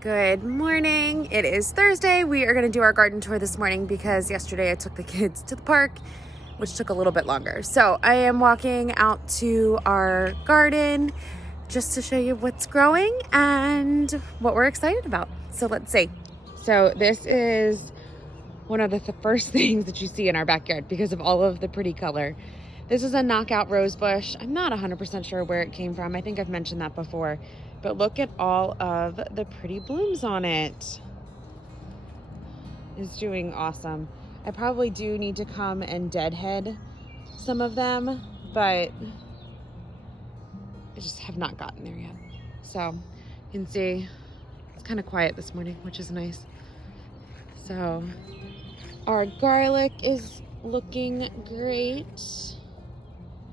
Good morning. It is Thursday. We are going to do our garden tour this morning because yesterday I took the kids to the park, which took a little bit longer. So I am walking out to our garden just to show you what's growing and what we're excited about. So let's see. So this is one of the first things that you see in our backyard because of all of the pretty color. This is a knockout rose bush. I'm not 100% sure where it came from. I think I've mentioned that before. But look at all of the pretty blooms on it. It's doing awesome. I probably do need to come and deadhead some of them, but I just have not gotten there yet. So you can see it's kind of quiet this morning, which is nice. So our garlic is looking great.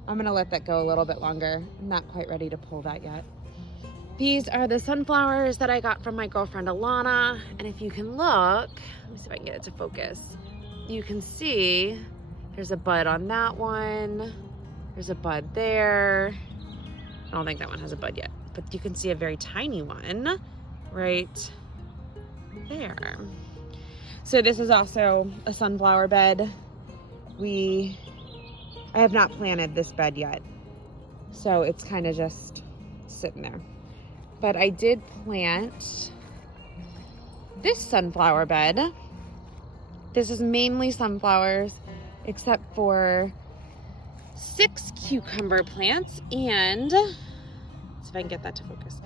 I'm gonna let that go a little bit longer. I'm not quite ready to pull that yet. These are the sunflowers that I got from my girlfriend Alana. And if you can look, let me see if I can get it to focus. You can see there's a bud on that one. There's a bud there. I don't think that one has a bud yet, but you can see a very tiny one right there. So this is also a sunflower bed. I have not planted this bed yet, so it's kind of just sitting there. But I did plant this sunflower bed. This is mainly sunflowers, except for 6 cucumber plants. And let's see if I can get that to focus.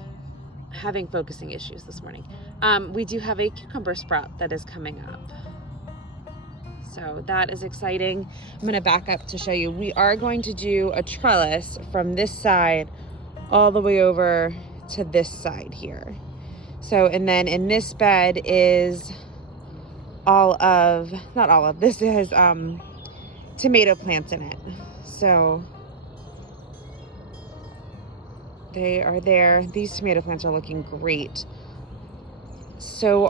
I'm having focusing issues this morning. We do have a cucumber sprout that is coming up. So that is exciting. I'm gonna back up to show you. We are going to do a trellis from this side all the way over to this side here. So, and then in this bed is this is tomato plants in it. So they are there. These tomato plants are looking great. So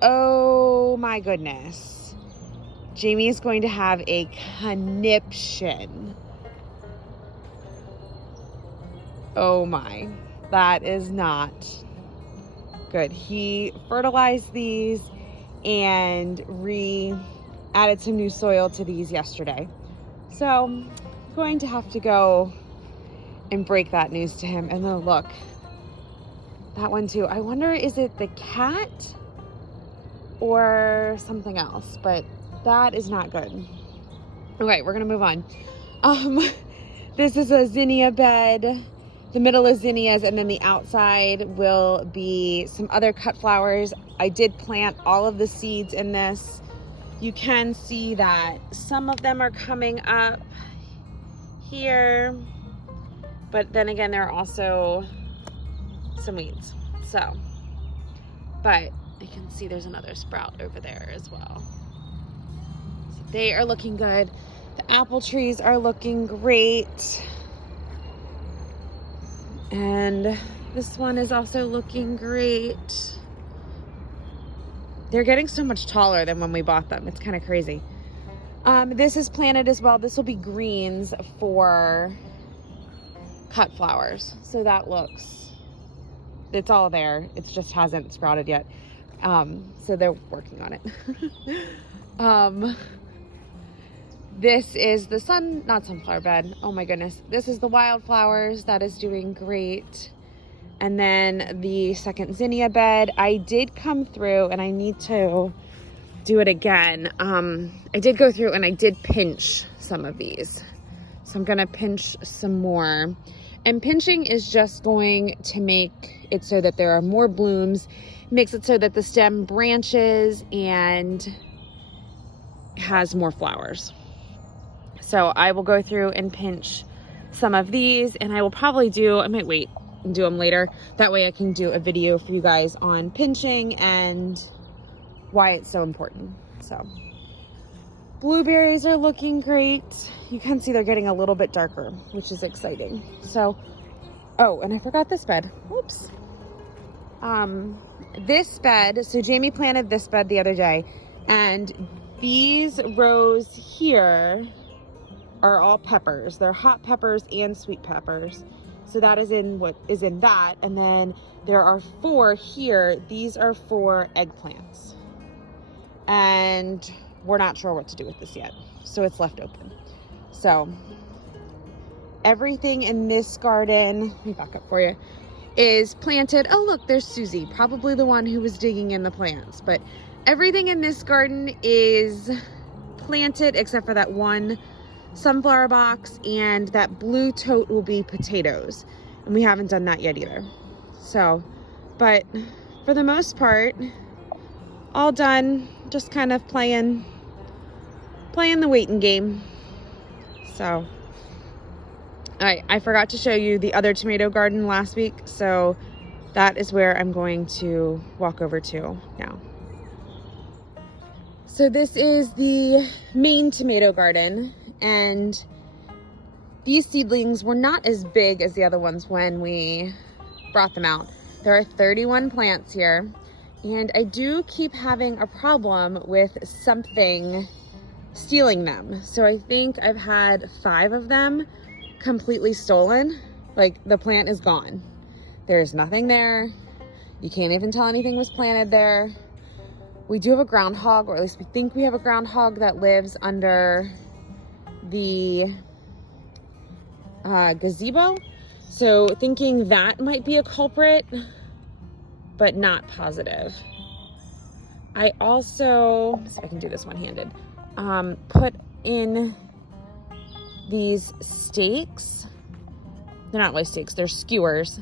oh my goodness, Jamie is going to have a conniption. Oh my, that is not good. He fertilized these and added some new soil to these yesterday. So I'm going to have to go and break that news to him. And then look, that one too. I wonder, is it the cat or something else? But that is not good. Okay, we're gonna move on. This is a zinnia bed. The middle is zinnias, and then the outside will be some other cut flowers. I did plant all of the seeds in this. You can see that some of them are coming up here, but then again, there are also some weeds. So, but you can see there's another sprout over there as well. So they are looking good. The apple trees are looking great. And this one is also looking great. They're getting so much taller than when we bought them. It's kind of crazy. This is planted as well. This will be greens for cut flowers. So that it's all there. It just hasn't sprouted yet. So they're working on it. This is the not sunflower bed. Oh my goodness. This is the wildflowers. That is doing great. And then the second zinnia bed. I did come through and I need to do it again. I did go through and I did pinch some of these. So I'm gonna pinch some more. And pinching is just going to make it so that there are more blooms. Makes it so that the stem branches and has more flowers. So I will go through and pinch some of these, and I will probably I might wait and do them later. That way I can do a video for you guys on pinching and why it's so important. So blueberries are looking great. You can see they're getting a little bit darker, which is exciting. So, oh, and I forgot this bed. Whoops. This bed, so Jamie planted this bed the other day, and these rows here are all peppers. They're hot peppers and sweet peppers. So that is in what is in that. And then there are 4 here. These are 4 eggplants. And we're not sure what to do with this yet. So it's left open. So everything in this garden, let me back up for you, is planted. Oh, look, there's Susie, probably the one who was digging in the plants. But everything in this garden is planted except for that one sunflower box, and that blue tote will be potatoes. And we haven't done that yet either. So, but for the most part, all done, just kind of playing the waiting game. So, I forgot to show you the other tomato garden last week, so that is where I'm going to walk over to now. So this is the main tomato garden, and these seedlings were not as big as the other ones when we brought them out. There are 31 plants here, and I do keep having a problem with something stealing them. So I think I've had 5 of them completely stolen. Like, the plant is gone. There's nothing there. You can't even tell anything was planted there. We do have a groundhog, or at least we think we have a groundhog that lives under the gazebo. So thinking that might be a culprit, but not positive. I also, let's see if I can do this one-handed, put in these stakes. They're not really stakes, they're skewers,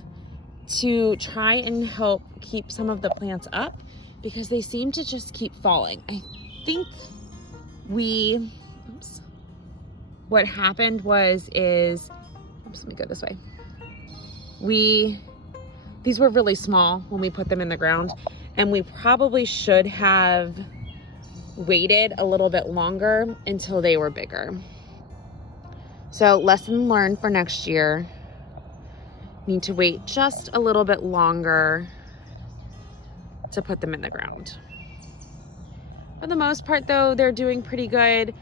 to try and help keep some of the plants up because they seem to just keep falling. I think what happened let me go this way. These were really small when we put them in the ground, and we probably should have waited a little bit longer until they were bigger. So lesson learned for next year. Need to wait just a little bit longer to put them in the ground. For the most part though, they're doing pretty good.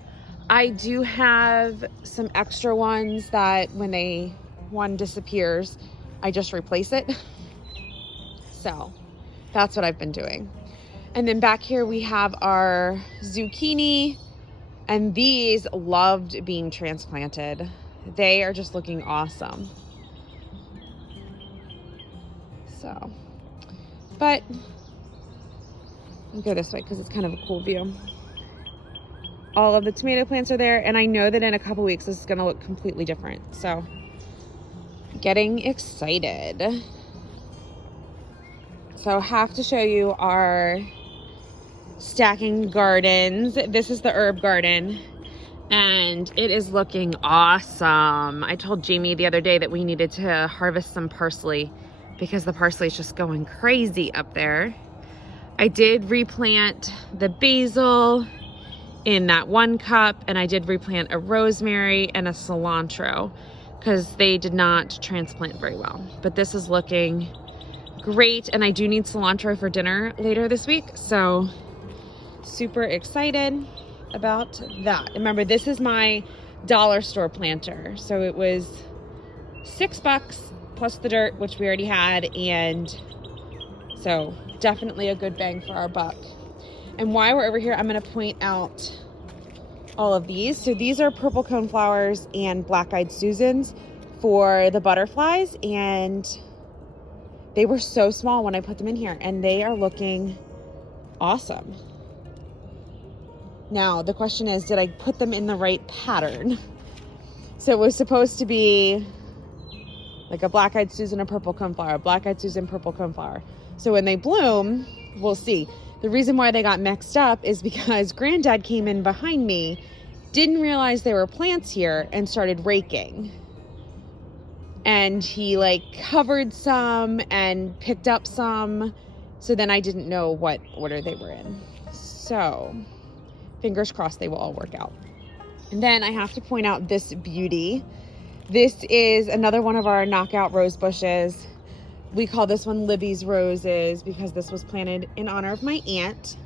I do have some extra ones that when one disappears, I just replace it. So that's what I've been doing. And then back here we have our zucchini, and these loved being transplanted. They are just looking awesome. So, but I'll go this way because it's kind of a cool view. All of the tomato plants are there, and I know that in a couple weeks this is going to look completely different. So, getting excited. So, I have to show you our stacking gardens. This is the herb garden, and it is looking awesome. I told Jamie the other day that we needed to harvest some parsley because the parsley is just going crazy up there. I did replant the basil in that 1 cup, and I did replant a rosemary and a cilantro because they did not transplant very well. But this is looking great, and I do need cilantro for dinner later this week, so super excited about that. Remember, this is my dollar store planter, so it was $6 plus the dirt, which we already had, and so definitely a good bang for our buck. And while we're over here, I'm going to point out all of these. So these are purple coneflowers and black-eyed Susans for the butterflies, and they were so small when I put them in here, and they are looking awesome. Now, the question is, did I put them in the right pattern? So it was supposed to be like a black-eyed Susan, a purple coneflower, black-eyed Susan, purple coneflower. So when they bloom, we'll see. The reason why they got mixed up is because Granddad came in behind me, didn't realize there were plants here, and started raking. And he like covered some and picked up some. So then I didn't know what order they were in. So fingers crossed they will all work out. And then I have to point out this beauty. This is another one of our knockout rose bushes. We call this one Libby's Roses because this was planted in honor of my aunt.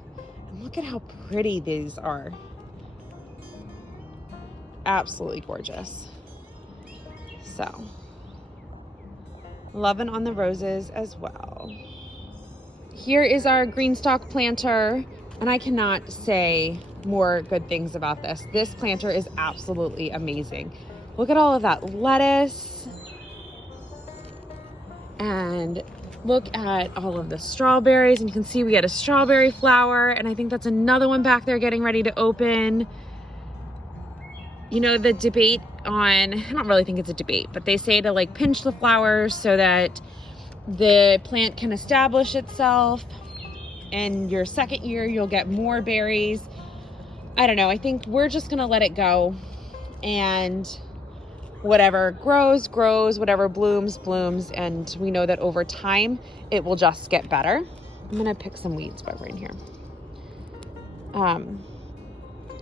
And look at how pretty these are. Absolutely gorgeous. So Loving on the roses as well. Here is our green stalk planter, and I cannot say more good things about this. This planter is absolutely amazing. Look at all of that lettuce, and look at all of the strawberries, and you can see we had a strawberry flower, and I think that's another one back there getting ready to open. You know, the debate on, I don't really think it's a debate, but they say to like pinch the flowers so that the plant can establish itself, and your second year you'll get more berries. I don't know. I think we're just gonna let it go, and whatever grows, grows, whatever blooms, blooms, and we know that over time it will just get better. I'm gonna pick some weeds while we're in here.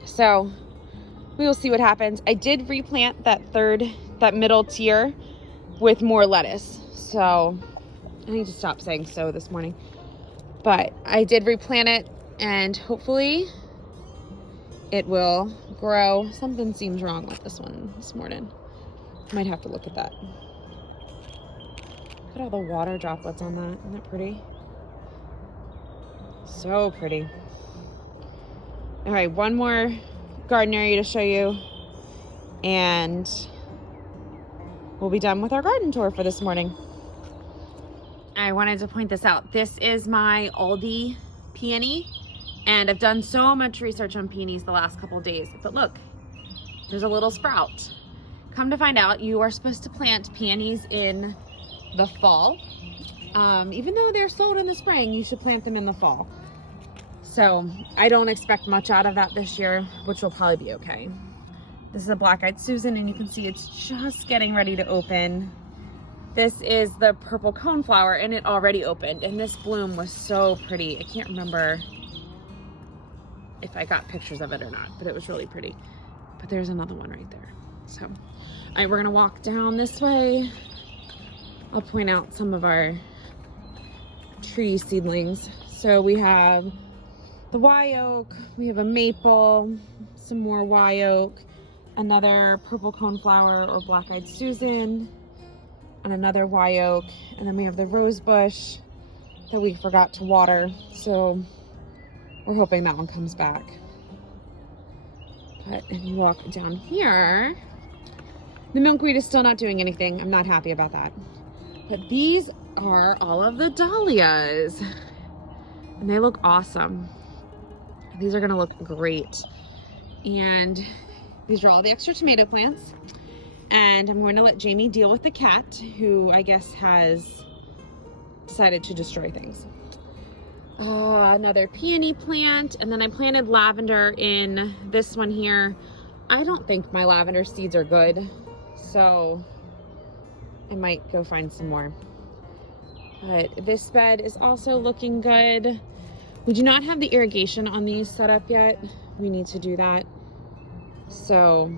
So we will see what happens. I did replant that middle tier with more lettuce. So I need to stop saying so this morning. But I did replant it, and hopefully it will grow. Something seems wrong with this one this morning. Might have to look at that. Look at all the water droplets on that. Isn't that pretty? So pretty. All right, one more garden area to show you, and we'll be done with our garden tour for this morning. I wanted to point this out. This is my Aldi peony, and I've done so much research on peonies the last couple of days, but look, there's a little sprout. Come to find out, you are supposed to plant peonies in the fall. Even though they're sold in the spring, you should plant them in the fall. So I don't expect much out of that this year, which will probably be okay. This is a black-eyed Susan, and you can see it's just getting ready to open. This is the purple coneflower, and it already opened, and this bloom was so pretty. I can't remember if I got pictures of it or not, but it was really pretty. But there's another one right there. So, all right, we're gonna walk down this way. I'll point out some of our tree seedlings. So we have the Y oak, we have a maple, some more Y oak, another purple coneflower or black-eyed Susan, and another Y oak, and then we have the rose bush that we forgot to water, so we're hoping that one comes back. But if you walk down here, the milkweed is still not doing anything. I'm not happy about that. But these are all of the dahlias, and they look awesome. These are gonna look great. And these are all the extra tomato plants. And I'm going to let Jamie deal with the cat, who I guess has decided to destroy things. Another peony plant, and then I planted lavender in this one here. I don't think my lavender seeds are good, so I might go find some more. But this bed is also looking good. We do not have the irrigation on these set up yet. We need to do that. So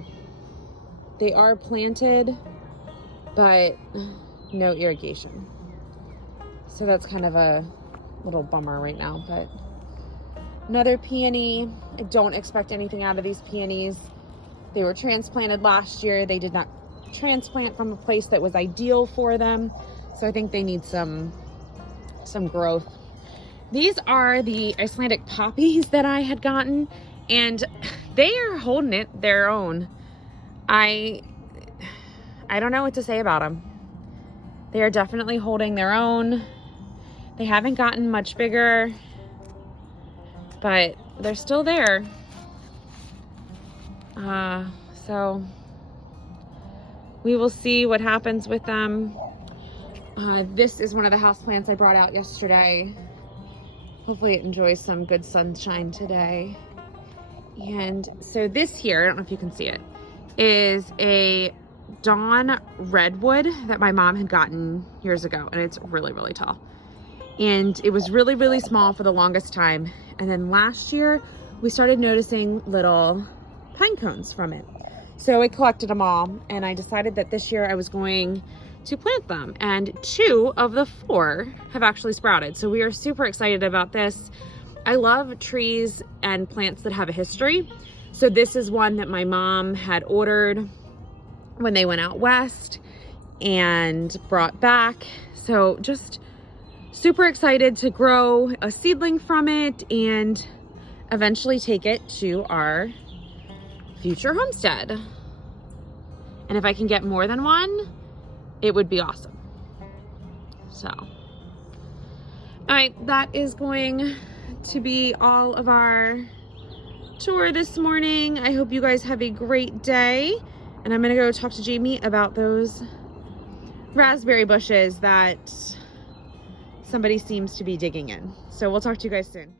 they are planted, but no irrigation. So that's kind of a little bummer right now, but another peony. I don't expect anything out of these peonies. They were transplanted last year. They did not transplant from a place that was ideal for them. So I think they need some growth. These are the Icelandic poppies that I had gotten, and they are holding it their own. I don't know what to say about them. They are definitely holding their own. They haven't gotten much bigger, but they're still there. So we will see what happens with them. This is one of the houseplants I brought out yesterday. Hopefully it enjoys some good sunshine today. And so this here, I don't know if you can see it, is a Dawn redwood that my mom had gotten years ago, and it's really, really tall. And it was really, really small for the longest time. And then last year, we started noticing little pine cones from it. So I collected them all, and I decided that this year I was going to plant them. And 2 of the 4 have actually sprouted. So we are super excited about this. I love trees and plants that have a history. So this is one that my mom had ordered when they went out west. and brought back. So just super excited to grow a seedling from it and eventually take it to our future homestead. And if I can get more than one, it would be awesome. So, all right, that is going to be all of our tour this morning. I hope you guys have a great day. And I'm gonna go talk to Jamie about those raspberry bushes that somebody seems to be digging in. So we'll talk to you guys soon.